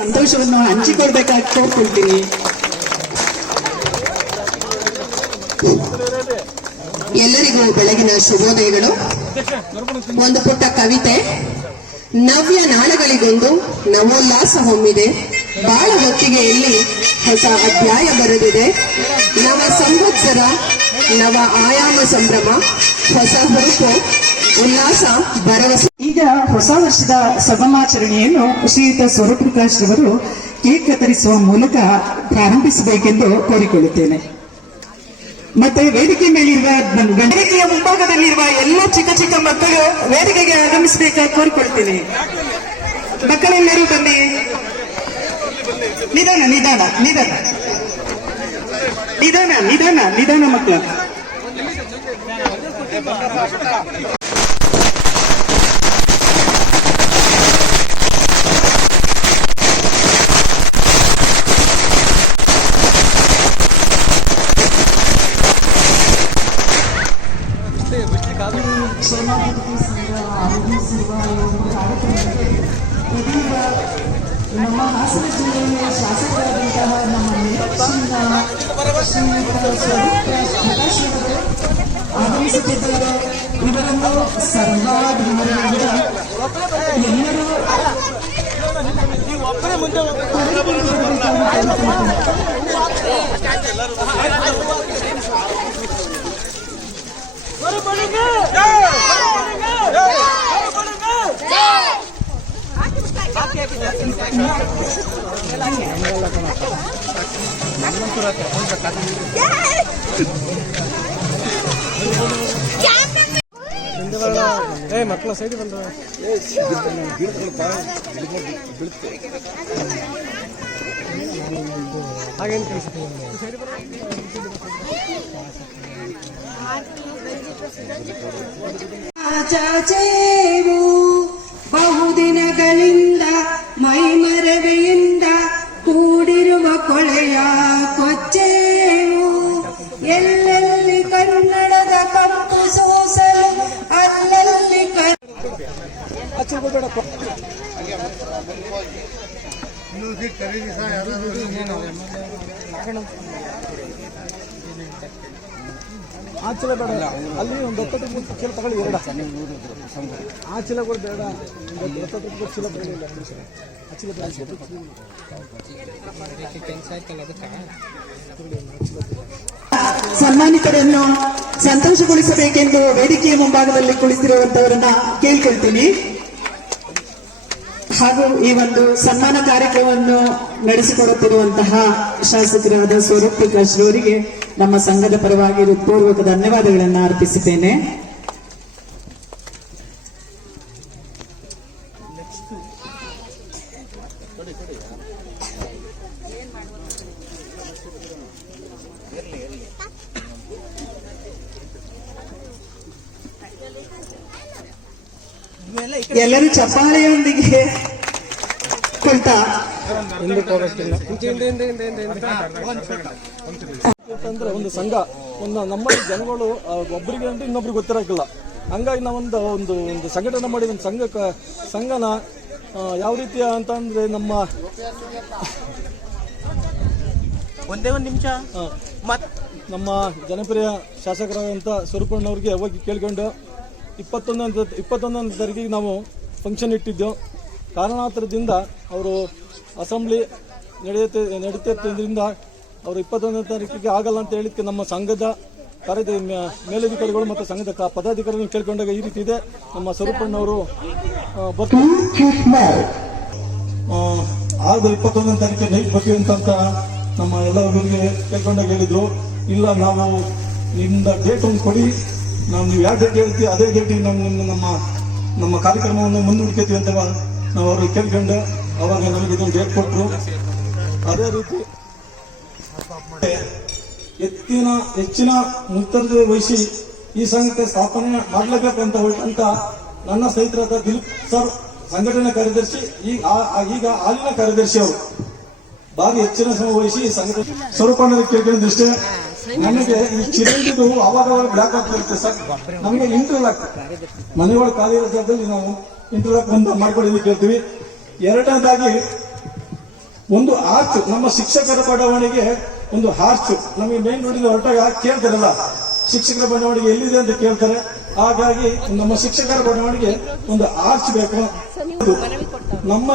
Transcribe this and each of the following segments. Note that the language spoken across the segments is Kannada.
ಸಂತೋಷವನ್ನು ಹಂಚಿಕೊಳ್ಬೇಕಾಗಿ ಕೋರ್ಕೊಳ್ತೀನಿ. ಎಲ್ಲರಿಗೂ ಬೆಳಗಿನ ಶುಭೋದಯಗಳು. ಒಂದು ಪುಟ್ಟ ಕವಿತೆ. ನವ್ಯ ನಾಳಗಳಿಗೊಂದು ನವೋಲ್ಲಾಸ ಹೊಮ್ಮಿದೆ, ಬಾಳ ಹೊತ್ತಿಗೆಯಲ್ಲಿ ಹೊಸ ಅಧ್ಯಾಯ ಬರೆದಿದೆ. ನವ ಸಂವತ್ಸರ, ನವ ಆಯಾಮ ಸಂಭ್ರಮ, ಹೊಸ ಹುರುಪು, ಉಲ್ಲಾಸ, ಭರವಸೆ. ಈಗ ಹೊಸ ವರ್ಷದ ಸುಗಮಾಚರಣೆಯನ್ನು ಶ್ರೀಯುತ ಸ್ವರೂಪಪ್ರಕಾಶ್ ರವರು ಕೇಕ್ ಕತ್ತರಿಸುವ ಮೂಲಕ ಪ್ರಾರಂಭಿಸಬೇಕೆಂದು ಕೋರಿಕೊಳ್ಳುತ್ತೇನೆ. ಮತ್ತೆ ವೇದಿಕೆ ಮೇಲಿರುವ ವೇದಿಕೆಯ ಮುಂಭಾಗದಲ್ಲಿರುವ ಎಲ್ಲ ಚಿಕ್ಕ ಚಿಕ್ಕ ಮಕ್ಕಳು ವೇದಿಕೆಗೆ ಆಗಮಿಸಬೇಕಾಗಿ ಕೋರಿಕೊಳ್ತೀನಿ. ಮಕ್ಕಳೆಲ್ಲರೂ ಬನ್ನಿ. ನಿಧಾನ ನಿಧಾನ ನಿಧಾನ ನಿಧಾನ ನಿಧಾನ ನಿಧಾನ ಮಕ್ಕಳ. ನಮ್ಮ ಹಾಸನ ಜಿಲ್ಲೆಯ ಶಾಸಕರಾದಂತಹ ನಮ್ಮ ನಿರೀಕ್ಷಿತ ಆಗಮಿಸುತ್ತಿದ್ದಾರೆ. ಇವರನ್ನು ಸರ್ವಾಧಿಕಾರಿಗಳಿಂದ ಎಲ್ಲರೂ ಮಕ್ಕಳ ಸೈಡ್ ಬಂದ ಹಾಗೇನು ಚಾಚೇವು ಬಹುದಿನಗಳಿಂದ ಮೈಮರವೆಯಿಂದ ಕೂಡಿರುವ ಕೊಳೆಯ ಕೊಚ್ಚೇವು. ಎಲ್ಲೆಲ್ಲಿ ಕನ್ನಡದ ಕಂಪು ಸೂಸಲು ಅಲ್ಲಲ್ಲಿ ಆ ಚೀಲ ಬೇಡ, ಅಲ್ಲಿ ಒಂದು 10 ಚೀಲ ತಗೊಳ್ಳಿ. ಎರಡು ಆ ಚೀಲಗಳು ಬೇಡ, 10 ಚೀಲ ತಗೊಳ್ಳಿಲ್ಲ. ಆ ಚೀಲ ಸನ್ಮಾನಿತರನ್ನು ಸಂತೋಷಗೊಳಿಸಬೇಕೆಂದು ವೇದಿಕೆಯ ಮುಂಭಾಗದಲ್ಲಿ ಕುಳಿತಿರುವಂತವರನ್ನ ಕೇಳ್ಕೊಳ್ತೀನಿ. ಹಾಗೂ ಈ ಒಂದು ಸನ್ಮಾನ ಕಾರ್ಯಕ್ರಮವನ್ನು ನಡೆಸಿಕೊಡುತ್ತಿರುವಂತಹ ಶಾಸಕರಾದ ಸ್ವರೂಪಪ್ರಕಾಶ್ ಅವರಿಗೆ ನಮ್ಮ ಸಂಘದ ಪರವಾಗಿ ಹೃತ್ಪೂರ್ವಕ ಧನ್ಯವಾದಗಳನ್ನು ಅರ್ಪಿಸುತ್ತೇನೆ. ಎಲ್ಲರೂ ಚಪ್ಪಾಳೆಯೊಂದಿಗೆ ಕುಳಿತಾ ಅಂದ್ರೆ ಒಂದು ಸಂಘ, ನಮ್ಮಲ್ಲಿ ಜನಗಳು ಒಬ್ಬರಿಗೆ ಅಂದ್ರೆ ಇನ್ನೊಬ್ರಿಗೆ ಗೊತ್ತಿರಕ್ಕಿಲ್ಲ. ಹಂಗಾಗಿ ನಾವೊಂದು ಒಂದು ಒಂದು ಸಂಘಟನೆ ಮಾಡಿ ಒಂದು ಸಂಘನ ಯಾವ ರೀತಿಯ ಅಂತಂದ್ರೆ ನಮ್ಮ ಒಂದೇ ಒಂದು ನಿಮಿಷ ನಮ್ಮ ಜನಪ್ರಿಯ ಶಾಸಕರಾದಂಥ ಸ್ವರೂಪಣ್ಣವ್ರಿಗೆ ಹೋಗಿ ಕೇಳ್ಕೊಂಡು 21ನೇ ತಾರೀಕಿಗೆ ನಾವು ಫಂಕ್ಷನ್ ಇಟ್ಟಿದ್ದೆವು. ಕಾರಣಾಂತರದಿಂದ ಅವರು ಅಸೆಂಬ್ಲಿ ನಡೀತಿದ್ದರಿಂದ ಅವರು 21ನೇ ತಾರೀಕಿಗೆ ಆಗಲ್ಲ ಅಂತ ಹೇಳಿಕ್ಕೆ ನಮ್ಮ ಸಂಘದ ಮೇಲಧಿಕಾರಿಗಳು ಮತ್ತು ಸಂಘದ ಪದಾಧಿಕಾರಿಗಳು ಕೇಳ್ಕೊಂಡಾಗ ಈ ರೀತಿ ಇದೆ. ನಮ್ಮ ಸ್ವರೂಪಣ್ಣವರು ಆಗ 21ನೇ ತಾರೀಕಿಗೆ ನೈಟ್ ಬರ್ತೀವಿ ಅಂತ ನಮ್ಮ ಎಲ್ಲರಿಗೆ ಕೇಳ್ಕೊಂಡಾಗ ಹೇಳಿದ್ರು, ಇಲ್ಲ ನಾವು ನಿಮ್ದ ಡೇಟ್ ಒಂದು ಕೊಡಿ, ನೀವು ಯಾವ ಡೇಟ್ ಹೇಳ್ತೀವಿ ಅದೇ ಡೇಟಿಗೆ ನಮ್ಮ ಕಾರ್ಯಕ್ರಮವನ್ನು ಮುಂದೂಡ್ತೀವಿ ಅಂತ ನಾವು ಅವ್ರಿಗೆ ಕೇಳ್ಕೊಂಡು ಅವಾಗ ನಮಗೆ ಇದೊಂದು ಡೇಟ್ ಕೊಟ್ಟರು. ಅದೇ ರೀತಿ ಹೆಚ್ಚಿನ ಮುತುವರ್ಜಿ ವಹಿಸಿ ಈ ಸಂಘಕ್ಕೆ ಸ್ಥಾಪನೆ ಮಾಡಲೇಬೇಕಂತ ಹೊರಟಂತ ನನ್ನ ಸ್ನೇಹಿತರಾದ ದಿಲೀಪ್ ಸರ್, ಸಂಘಟನಾ ಕಾರ್ಯದರ್ಶಿ, ಈಗ ಹಾಲಿನ ಕಾರ್ಯದರ್ಶಿ, ಅವರು ಭಾರಿ ಹೆಚ್ಚಿನ ಶ್ರಮ ವಹಿಸಿ ಸಂಘಟನೆ ಸ್ವರೂಪಣ್ಣರಿಗೆ ಕೇಳ್ಕೊಂಡಿದ್ದಷ್ಟೇ. ನಮಗೆ ಈ ಚಿರಂಜಿದು ಅವಾಗ ಬ್ಲಾಕ್ ಆಗ್ತಿರುತ್ತೆ ಸರ್, ನಮಗೆ ಇಂಟರ್ಲಾಕ್ ಮನೆಯೊಳಗೆ ಖಾಲಿ ಜಾಗದಲ್ಲಿ ನಾವು ಇಂಟರ್ಲಾಕ್ ಬಂದು ಮಾಡ್ಕೊಳ್ಳಿ ಕೇಳ್ತೀವಿ. ಎರಡನೇದಾಗಿ ಒಂದು ಆರ್ಚ್ ನಮ್ಮ ಶಿಕ್ಷಕರ ಬಡಾವಣೆಗೆ ಒಂದು ಆರ್ಚ್ ನಮಗೆ ಮೇನ್ ನೋಡಿದ ಹೊರಟಾಗ ಕೇಳ್ತಾರಲ್ಲ ಶಿಕ್ಷಕರ ಬಡಾವಣೆಗೆ ಎಲ್ಲಿದೆ ಅಂತ ಕೇಳ್ತಾರೆ. ಹಾಗಾಗಿ ನಮ್ಮ ಶಿಕ್ಷಕರ ಬಡಾವಣೆಗೆ ಒಂದು ಆರ್ಚ್ ಬೇಕು. ನಮ್ಮ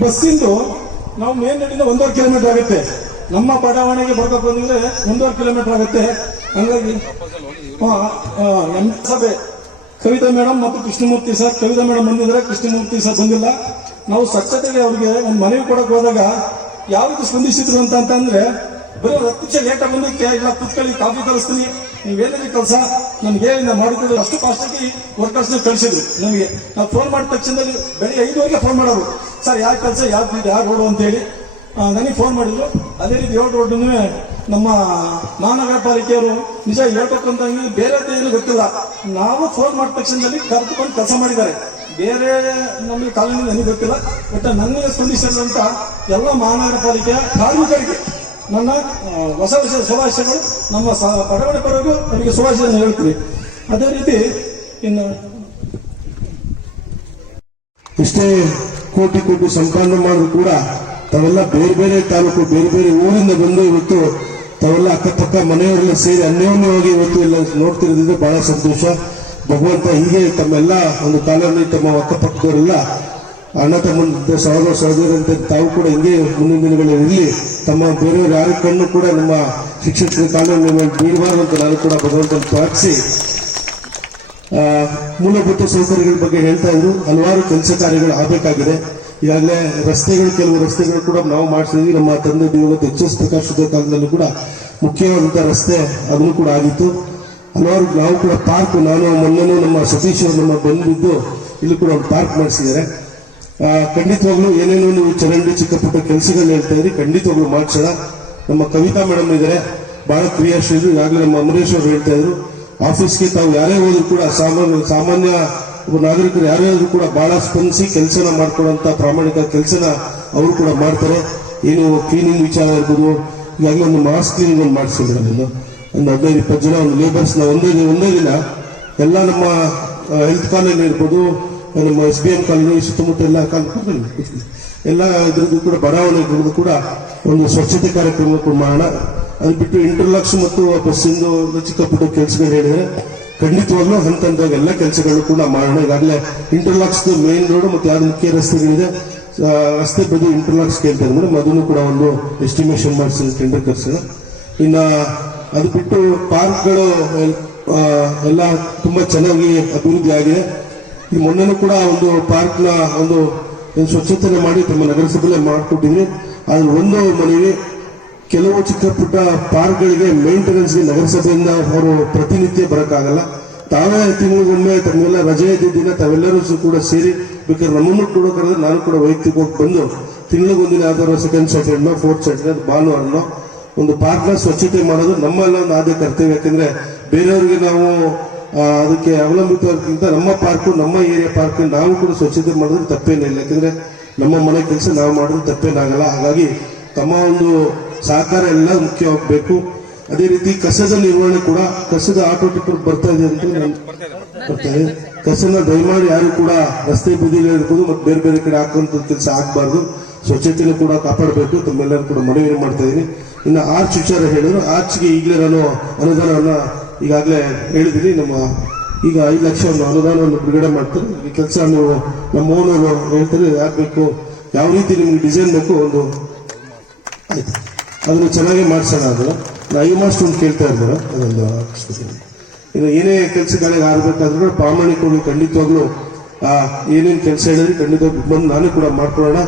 ಬಸ್ಸಿಂದು ನಾವು ಮೇನ್ ನೋಡಿದ 1.5 ಕಿಲೋಮೀಟರ್ ಆಗುತ್ತೆ. ನಮ್ಮ ಬಡಾವಣೆಗೆ ಬರ್ಬೇಕು ಬಂದಿದ್ರೆ 1.5 ಕಿಲೋಮೀಟರ್ ಆಗುತ್ತೆ. ಹಂಗಾಗಿ ಸಭೆ ಕವಿತಾ ಮೇಡಮ್ ಮತ್ತು ಕೃಷ್ಣಮೂರ್ತಿ ಸರ್, ಕವಿತಾ ಮೇಡಮ್ ಬಂದಿದ್ರೆ, ಕೃಷ್ಣಮೂರ್ತಿ ಸರ್ ಬಂದಿಲ್ಲ. ನಾವು ಸ್ವಚ್ಛತೆಗೆ ಅವ್ರಿಗೆ ಒಂದು ಮನವಿ ಕೊಡಕ್ ಹೋದಾಗ ಯಾವ ರೀತಿ ಸ್ಪಂದಿಸಿದ್ರು ಅಂತಂದ್ರೆ ಬರೀ 10 ನಿಮಿಷ ಲೇಟ್ ಆಗಿ ಬಂದಿಕ್ಕೆ ಇಲ್ಲ ಕುತ್ಕೊಳ್ಳಿ ಕಾಫಿ ತರಿಸ್ತೀನಿ ನೀವೇನಿದೆ ಕೆಲಸ ನಮ್ಗೆ ಮಾಡಿದ್ರು ಅಷ್ಟು ಫಾಸ್ಟಾಗಿ ವರ್ಕರ್ಸ್ ಕಳಿಸಿದ್ರು. ನಮಗೆ ನಾವು ಫೋನ್ ಮಾಡಿದ ತಕ್ಷಣದಲ್ಲಿ ಬೆಳಿಗ್ಗೆ 5 ಫೋನ್ ಮಾಡೋರು, ಸರ್ ಯಾವ ಕೆಲಸ ಯಾವ ರೋಡು ಅಂತ ಹೇಳಿ ನನಗೆ ಫೋನ್ ಮಾಡಿದ್ರು. ಅದೇ ರೀತಿ 7 ರೋಡ್ನು ನಮ್ಮ ಮಹಾನಗರ ಪಾಲಿಕೆಯವರು ನಿಜ ಹೇಳ್ಬೇಕಂತ ಬೇರೆ ಏನು ಗೊತ್ತಿಲ್ಲ, ನಾವು ಫೋನ್ ಮಾಡಿದ ತಕ್ಷಣದಲ್ಲಿ ಕರೆದು ಬಂದು ಕೆಲಸ ಮಾಡಿದ್ದಾರೆ. ಬೇರೆ ನಮಗೆ ಕಾಲೋನಿ ನನಗೆ ಗೊತ್ತಿಲ್ಲ, ಬಟ್ ನನಗೆ ಸ್ಪಂದಿಸಿದಂತ ಎಲ್ಲ ಮಹಾನಗರ ಪಾಲಿಕೆಯ ಕಾರ್ಮಿಕರಿಗೆ ನನ್ನ ಹೊಸ ವರ್ಷದ ಶುಭಾಶಯಗಳು. ನಮ್ಮ ಬಡವಣೆ ಪರಗೂ ನನಗೆ ಶುಭಾಶಯ ಹೇಳ್ತೀವಿ. ಅದೇ ರೀತಿ ಇನ್ನು ಇಷ್ಟೇ ಕೋಟಿ ಕೋಟಿ ಸಂಪಾದನೆ ಮಾಡಿದ್ರು ಕೂಡ ತಾವೆಲ್ಲ ಬೇರೆ ಬೇರೆ ತಾಲೂಕು ಬೇರೆ ಬೇರೆ ಊರಿಂದ ಬಂದು ಇವತ್ತು ತಾವೆಲ್ಲ ಅಕ್ಕಪಕ್ಕ ಮನೆಯವರೆಲ್ಲ ಸೇರಿ ಅನ್ಯೋನ್ಯವಾಗಿ ಇವತ್ತು ಎಲ್ಲ ನೋಡ್ತಿರೋದಿದ್ರೆ ಬಹಳ ಸಂತೋಷ. ಭಗವಂತ ಹೀಗೆ ತಮ್ಮೆಲ್ಲ ಒಂದು ಕಾಲದಲ್ಲಿ ತಮ್ಮ ಅಕ್ಕಪಕ್ಕದವರೆಲ್ಲ ಅಣ್ಣ ತಮ್ಮ ಸಹೋದರ ಸಹೋದರಂತೆ ತಾವು ಕೂಡ ಹಿಂಗೆ ಮುಂದಿನ ದಿನಗಳಲ್ಲಿ ಇರಲಿ. ತಮ್ಮ ಬೇರೆಯವರು ಯಾರ ಕಣ್ಣು ಕೂಡ ನಮ್ಮ ಶಿಕ್ಷಕರ ಕಾನೂನು ಬೀಳಬಾರದು ಅಂತ ನಾನು ಕೂಡ ಭಗವಂತನ ಪ್ರಾರ್ಥಿಸಿ, ಮೂಲಭೂತ ಸೌಕರ್ಯಗಳ ಬಗ್ಗೆ ಹೇಳ್ತಾ ಇದ್ರು. ಹಲವಾರು ಕೆಲಸ ಕಾರ್ಯಗಳು ಆಗಬೇಕಾಗಿದೆ. ಈಗಾಗಲೇ ಕೆಲವು ರಸ್ತೆಗಳು ಕೂಡ ನಾವು ಮಾಡಿಸಿದ್ವಿ. ನಮ್ಮ ತಂದೆ ದಿವಂಗತ ಎಚ್.ಎಸ್. ಪ್ರಕಾಶ್ ಕಾಲದಲ್ಲೂ ಕೂಡ ಮುಖ್ಯವಾದಂತಹ ರಸ್ತೆ ಅದನ್ನು ಕೂಡ ಆಗಿತ್ತು. ಹಲವಾರು ನಾವು ಕೂಡ ಪಾರ್ಕ್, ನಾನು ಮೊನ್ನೆ ನಮ್ಮ ಸತೀಶ್ ಅವರು ನಮ್ಮ ಬಂದಿದ್ದು ಇಲ್ಲಿ ಕೂಡ ಒಂದು ಪಾರ್ಕ್ ಮಾಡಿಸಿದ್ದಾರೆ. ಖಂಡಿತವಾಗ್ಲೂ ಏನೇನೋ ನೀವು ಚರಂಡಿ ಚಿಕ್ಕ ಪುಟ್ಟ ಕೆಲಸಗಳು ಹೇಳ್ತಾ ಇದ್ರಿ, ಖಂಡಿತವಾಗ್ಲೂ ಮಾಡಿಸೋಣ. ನಮ್ಮ ಕವಿತಾ ಮೇಡಮ್ ಇದ್ದಾರೆ, ಬಹಳ ಕ್ರಿಯಾಶೀಲರು. ಈಗಾಗಲೇ ನಮ್ಮ ಅಮರೇಶ್ ಅವರು ಹೇಳ್ತಾ ಇದ್ರು, ಆಫೀಸ್ಗೆ ತಾವು ಯಾರೇ ಹೋದ್ರು ಕೂಡ ಸಾಮಾನ್ಯ ನಾಗರಿಕರು ಯಾರೇ ಆದ್ರೂ ಕೂಡ ಬಹಳ ಸ್ಪಂದಿಸಿ ಕೆಲಸನ ಮಾಡ್ಕೊಳ್ಳುವಂತ ಪ್ರಾಮಾಣಿಕ ಕೆಲಸನ ಅವರು ಕೂಡ ಮಾಡ್ತಾರೆ. ಏನು ಕ್ಲೀನಿಂಗ್ ವಿಚಾರ ಇರ್ಬೋದು, ಈಗಾಗಲೇ ಒಂದು ಮಾಸ್ ಕ್ಲೀನಿಂಗ್ ಒಂದು ಮಾಡಿಸಿದ್ರು. ಒಂದು 15-20 ಜನ ಒಂದು ಲೇಬರ್ಸ್ ನ ಒಂದೇ ದಿನ ಎಲ್ಲ ನಮ್ಮ ಹೆಲ್ತ್ ಕಾಲೇಜ್ ಇರ್ಬೋದು, ನಮ್ಮ SBM ಕಾಲೇಜ್ ಸುತ್ತಮುತ್ತ ಎಲ್ಲ ಇದ್ರದ್ದು ಕೂಡ ಬಡಾವಣೆ ಕೂಡ ಒಂದು ಸ್ವಚ್ಛತೆ ಕಾರ್ಯಕ್ರಮ ಕೂಡ ಮಾಡೋಣ. ಅದು ಬಿಟ್ಟು ಇಂಟರ್ಲಾಕ್ಸ್ ಮತ್ತು ಬಸ್ಸಿಂದು ಚಿಕ್ಕ ಪುಟ್ಟ ಕೆಲಸಗಳು ಹೇಳಿದ್ರೆ ಖಂಡಿತವಾಗ್ಲೂ ಹಂತ ಹಂತವಾಗಿ ಎಲ್ಲ ಕೆಲಸಗಳು ಕೂಡ ಮಾಡೋಣ. ಈಗಾಗಲೇ ಇಂಟರ್ಲಾಕ್ಸ್ ಮೇನ್ ರೋಡ್ ಮತ್ತು ಯಾವ್ದು ಮುಖ್ಯ ರಸ್ತೆಗಳಿದೆ ರಸ್ತೆ ಬದಿ ಇಂಟರ್ಲಾಕ್ಸ್ ಕೇಳ್ತಾರೆ ಮೇಡಮ್, ಅದನ್ನು ಕೂಡ ಒಂದು ಎಸ್ಟಿಮೇಷನ್ ಮಾಡಿಸಿ ಟೆಂಡರ್ ಕರ್ಸೋಣ. ಇನ್ನ ಅದು ಬಿಟ್ಟು ಪಾರ್ಕ್ಗಳು ಎಲ್ಲ ತುಂಬಾ ಚೆನ್ನಾಗಿ ಅಭಿವೃದ್ಧಿ ಆಗಿದೆ. ಈ ಮೊನ್ನೆನೂ ಕೂಡ ಒಂದು ಪಾರ್ಕ್ನ ಒಂದು ಸ್ವಚ್ಛತೆ ಮಾಡಿ ತಮ್ಮ ನಗರಸಭೆಯಲ್ಲೇ ಮಾಡಿಕೊಟ್ಟಿದ್ವಿ. ಆದ್ರೆ ಒಂದು ಮನವಿ, ಕೆಲವು ಚಿಕ್ಕ ಪುಟ್ಟ ಪಾರ್ಕ್ಗಳಿಗೆ ಮೇಂಟೆನೆನ್ಸ್ಗೆ ನಗರಸಭೆಯಿಂದ ಅವರು ಪ್ರತಿನಿತ್ಯ ಬರಕ್ಕಾಗಲ್ಲ. ತಾವೇ ತಿಂಗಳಿಗೊಮ್ಮೆ ತಮ್ಮೆಲ್ಲ ರಜೆ ಇದ್ದ ದಿನ ತಾವೆಲ್ಲರೂ ಕೂಡ ಸೇರಿ ಬೇಕಾದ್ರೆ ನಮ್ಮನ್ನು ಕೂಡ ಕರೆದ್ರೆ ನಾನು ಕೂಡ ವೈಯಕ್ತಿಕವಾಗಿ ಬಂದು ತಿಂಗಳಿಗೊಂದಿನ ಯಾವ್ದಾದ್ರು ಸೆಕೆಂಡ್ ಸ್ಯಾಟರ್ಡೇನೋ 4th ಸ್ಯಾಟರ್ಡೇ ಭಾನುವಾರನೋ ಒಂದು ಪಾರ್ಕ್ನ ಸ್ವಚ್ಛತೆ ಮಾಡೋದು ನಮ್ಮೆಲ್ಲ ಒಂದು ಆದ್ಯ ಕರ್ತವ್ಯ. ಯಾಕಂದ್ರೆ ಬೇರೆಯವರಿಗೆ ನಾವು ಅದಕ್ಕೆ ಅವಲಂಬಿತವಾಗಿಂತ ನಮ್ಮ ಪಾರ್ಕ್, ನಮ್ಮ ಏರಿಯಾ ಪಾರ್ಕ್ ನಾವು ಕೂಡ ಸ್ವಚ್ಛತೆ ಮಾಡಿದ್ರೆ ತಪ್ಪೇನಿಲ್ಲ. ಯಾಕಂದ್ರೆ ನಮ್ಮ ಮನೆ ಕೆಲಸ ನಾವು ಮಾಡಿದ್ರೆ ತಪ್ಪೇನಾಗಲ್ಲ. ಹಾಗಾಗಿ ತಮ್ಮ ಒಂದು ಸಹಕಾರ ಎಲ್ಲ ಮುಖ್ಯವಾಗಬೇಕು. ಅದೇ ರೀತಿ ಕಸದ ನಿರ್ವಹಣೆ ಕೂಡ, ಕಸದ ಆಟೋ ಟಿಪ್ಪರ್ ಬರ್ತಾ ಇದೆ ಅಂತ ಬರ್ತಾರೆ. ಕಸನ ದಯಮಾಡಿ ಯಾರು ಕೂಡ ರಸ್ತೆ ಬದಿಯಲ್ಲಿ ಇರ್ಬೋದು ಮತ್ತು ಬೇರೆ ಬೇರೆ ಕಡೆ ಹಾಕುವಂತ ಕೆಲಸ ಆಗಬಾರ್ದು. ಸ್ವಚ್ಛತೆಯನ್ನು ಕೂಡ ಕಾಪಾಡಬೇಕು. ತಮ್ಮೆಲ್ಲರೂ ಕೂಡ ಮನವಿ ಮಾಡ್ತಾ ಇದ್ದೀನಿ. ಇನ್ನು ಆರ್ಚ್ ವಿಚಾರ ಹೇಳಿದ್ರು, ಆರ್ಚ್ಗೆ ಈಗಲೇ ನಾನು ಅನುದಾನವನ್ನ ಈಗಾಗಲೇ ಹೇಳಿದ್ದೀನಿ. ನಮ್ಮ ಈಗ 5 ಲಕ್ಷ ಒಂದು ಅನುದಾನವನ್ನು ಬಿಡುಗಡೆ ಮಾಡ್ತಾರೆ. ಈ ಕೆಲಸ ನೀವು ನಮ್ಮ ಓನರು ಹೇಳ್ತಾರೆ ಯಾಕಬೇಕು, ಯಾವ ರೀತಿ ನಿಮ್ಗೆ ಡಿಸೈನ್ ಬೇಕು ಒಂದು ಆಯ್ತು ಅದನ್ನು ಚೆನ್ನಾಗಿ ಮಾಡಿಸೋಣ. ಅದು ನಾವು ಮಾಸ್ಟರ್ ಒಂದು ಕೇಳ್ತಾ ಇದ್ದಾರೆ. ಅದೊಂದು ಇನ್ನು ಏನೇ ಕೆಲಸಗಳಿಗೆ ಆಗಬೇಕಾದ್ರೂ ಪ್ರಾಮಾಣಿಕವಾಗಿ ಖಂಡಿತವಾಗ್ಲೂ ಏನೇನು ಕೆಲಸ ಹೇಳಿದ್ರೆ ಖಂಡಿತವಾಗಿ ಬಂದು ನಾನು ಕೂಡ ಮಾಡ್ಕೊಳ್ಳೋಣ.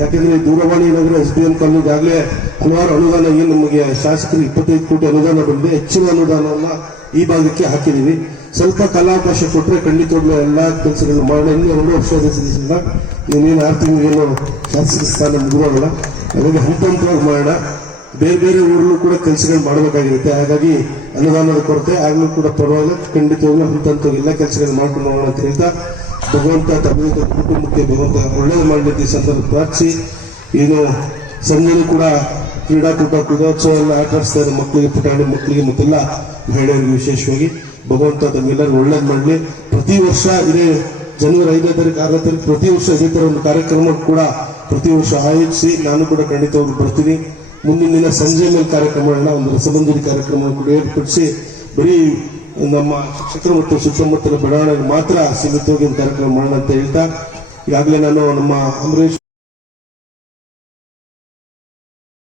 ಯಾಕೆಂದ್ರೆ ದೂರವಾಣಿ ನಗರ SBM ಕಾಲೇಜ್ ಆಗಲೇ ಹಲವಾರು ಅನುದಾನ ಏನು ನಮಗೆ ಶಾಸಕರು 25 ಕೋಟಿ ಅನುದಾನ ಬಂದಿದೆ. ಹೆಚ್ಚಿನ ಅನುದಾನವನ್ನ ಈ ಭಾಗಕ್ಕೆ ಹಾಕಿದೀವಿ. ಸ್ವಲ್ಪ ಕಾಲಾವಕಾಶ ಕೊಟ್ಟರೆ ಖಂಡಿತವಾಗ್ಲೂ ಎಲ್ಲಾ ಕೆಲಸಗಳನ್ನು ಮಾಡೋಣ. ಇನ್ನು 2 ವರ್ಷ ಇನ್ನೇನು 6 ತಿಂಗಳೇನು ಶಾಸಕ ಸ್ಥಾನ ಮುಗಿದೋಗಲ್ಲ. ಹಾಗಾಗಿ ಹಂತ ಹಂತವಾಗಿ ಮಾಡೋಣ. ಬೇರೆ ಬೇರೆ ಊರಲ್ಲೂ ಕೂಡ ಕೆಲಸಗಳು ಮಾಡಬೇಕಾಗಿರುತ್ತೆ. ಹಾಗಾಗಿ ಅನುದಾನದ ಕೊರತೆ ಆಗ್ಲೂ ಕೂಡ ಪರವಾಗಿಲ್ಲ, ಖಂಡಿತವಾಗ್ಲೂ ಹಂತ ಹಂತವಾಗಿ ಎಲ್ಲ ಕೆಲಸಗಳನ್ನು ಮಾಡ್ಕೊಂಡು ಹೋಗೋಣ ಅಂತ ಹೇಳ್ತಾ ಭಗವಂತ ತಮ್ಮ ಕುಟುಂಬಕ್ಕೆ ಭಗವಂತ ಒಳ್ಳೇದು ಮಾಡಲಿಕ್ಕೆ ಸಂದರ್ಭ ಪ್ರಾರ್ಥಿಸಿ, ಏನು ಸಂಜೆನೂ ಕೂಡ ಕ್ರೀಡಾಕೂಟ ಕ್ರೀಡೋತ್ಸವ ಎಲ್ಲ ಆಚರಿಸ್ತಾ ಇರೋ ಮಕ್ಕಳಿಗೆ, ಪುಟಾಣಿ ಮಕ್ಕಳಿಗೆ ಮತ್ತೆಲ್ಲ ಮಹಿಳೆಯರಿಗೆ ವಿಶೇಷವಾಗಿ ಭಗವಂತ ತಮ್ಮೆಲ್ಲರೂ ಒಳ್ಳೇದು ಮಾಡಲಿ. ಪ್ರತಿ ವರ್ಷ ಇದೇ ಜನವರಿ 5ನೇ ತಾರೀಕು 6ನೇ ತಾರೀಕು ಪ್ರತಿ ವರ್ಷ ಇದೇ ತರ ಒಂದು ಕಾರ್ಯಕ್ರಮ ಕೂಡ ಪ್ರತಿ ವರ್ಷ ಆಯೋಜಿಸಿ ನಾನು ಕೂಡ ಖಂಡಿತವಾಗಿ ಬರ್ತೀನಿ. ಮುಂದಿನ ದಿನ ಸಂಜೆ ಮೇಲೆ ಕಾರ್ಯಕ್ರಮಗಳನ್ನ ಒಂದು ರಸಬಂಧುರಿ ಕಾರ್ಯಕ್ರಮ ಕೂಡ ಏರ್ಪಡಿಸಿ ಬರೀ ನಮ್ಮ ಶಿಕ್ಷಕರು ಮತ್ತು ಸುತ್ತಮುತ್ತಲ ಬೆಳವಣಿಗೆ ಮಾತ್ರ ಸೀಮಿತವಾಗಿ ಒಂದು ಕಾರ್ಯಕ್ರಮ ಮಾಡೋಣ ಅಂತ ಹೇಳ್ತಾ ಈಗಾಗಲೇ ನಾನು ನಮ್ಮ ಅಂಬರೀಶ್